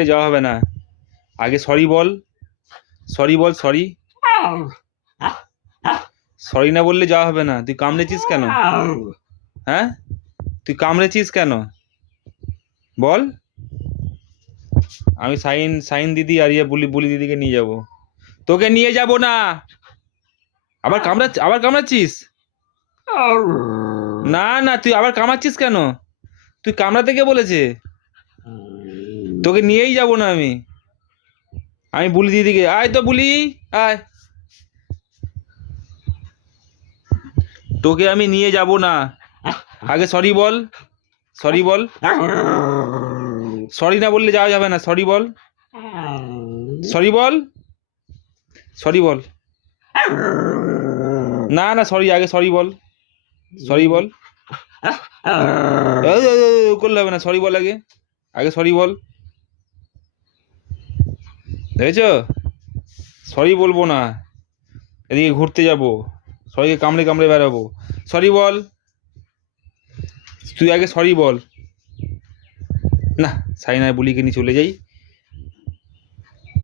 বললে যাওয়া হবে না, আগে সরি বল, সরি বল, সরি। সরি না বললে যাওয়া হবে না। তুই কামড়েছিস কেন? হ্যাঁ, তুই কামড়েছিস কেন বল। আমি সাইন দিদি আর বুলি দিদিকে নিয়ে যাব। তোকে নিয়ে যাব না। আবার কামড়াচ্ছিস? না না, তুই আবার কামড়াচ্ছিস কেন? তুই কামড়াতে কে বলেছে? তোকে নিয়েই যাব না আমি বুলি দিদিকে। আয় তো বুলি, আয়। তোকে আমি নিয়ে যাব না। আগে সরি বল, সরি বল। সরি না বললে যাওয়া যাবে না। সরি বল, সরি বল, সরি বল। না না, সরি, আগে সরি বল, সরি বল। করলে হবে না, সরি বল আগে সরি বল। দেখেছ, সরি বলবো না, এদিকে ঘুরতে যাব, সবাইকে কামড়ে কামড়ে বেড়াবো। সরি বল, তুই আগে সরি বল। না, সাইনায় বুলিকে নিয়ে চলে যাই।